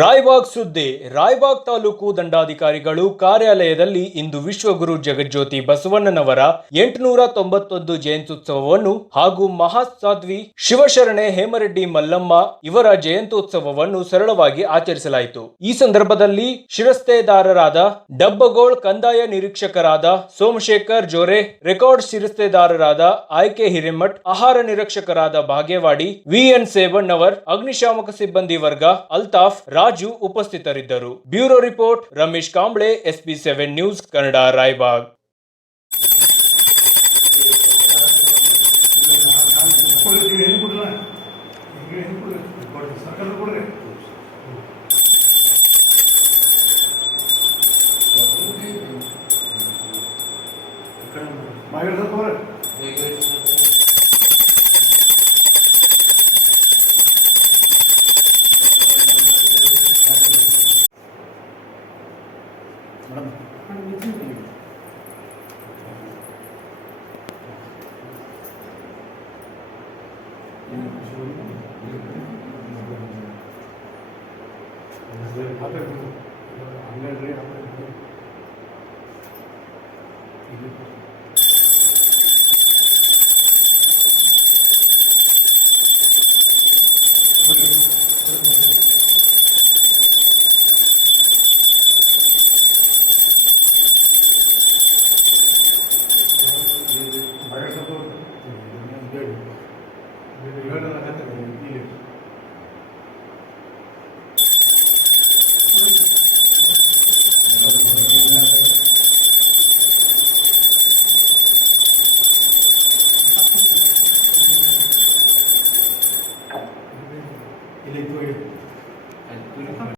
ರಾಯಬಾಗ್ ಸುದ್ದಿ. ರಾಯಬಾಗ್ ತಾಲೂಕು ದಂಡಾಧಿಕಾರಿಗಳು ಕಾರ್ಯಾಲಯದಲ್ಲಿ ಇಂದು ವಿಶ್ವಗುರು ಜಗಜ್ಯೋತಿ ಬಸವಣ್ಣನವರ 891 ಜಯಂತ್ಯುತ್ಸವವನ್ನು ಹಾಗೂ ಮಹಾಸಾಧ್ವಿ ಶಿವಶರಣೆ ಹೇಮರೆಡ್ಡಿ ಮಲ್ಲಮ್ಮ ಇವರ ಜಯಂತ್ಯುತ್ಸವವನ್ನು ಸರಳವಾಗಿ ಆಚರಿಸಲಾಯಿತು. ಈ ಸಂದರ್ಭದಲ್ಲಿ ಶಿರಸ್ತೆದಾರರಾದ ಡಬ್ಬಗೋಳ್ ಕಂದಾಯ ನಿರೀಕ್ಷಕರಾದ ಸೋಮಶೇಖರ್ ಜೋರೆ, ರೆಕಾರ್ಡ್ ಶಿರಸ್ತೆದಾರರಾದ ಆಯ್ಕೆ ಹಿರೇಮಠ್, ಆಹಾರ ನಿರೀಕ್ಷಕರಾದ ಭಾಗ್ಯವಾಡಿ, ವಿಎನ್ ಸೇವಣ್ಣವರ್, ಅಗ್ನಿಶಾಮಕ ಸಿಬ್ಬಂದಿ ವರ್ಗ ಅಲ್ತಾಫ್, ರಾಜು ಉಪಸ್ಥಿತರಿದ್ದರು. Bureau report Ramesh Kamble, SP7 news Kannada, Raibag.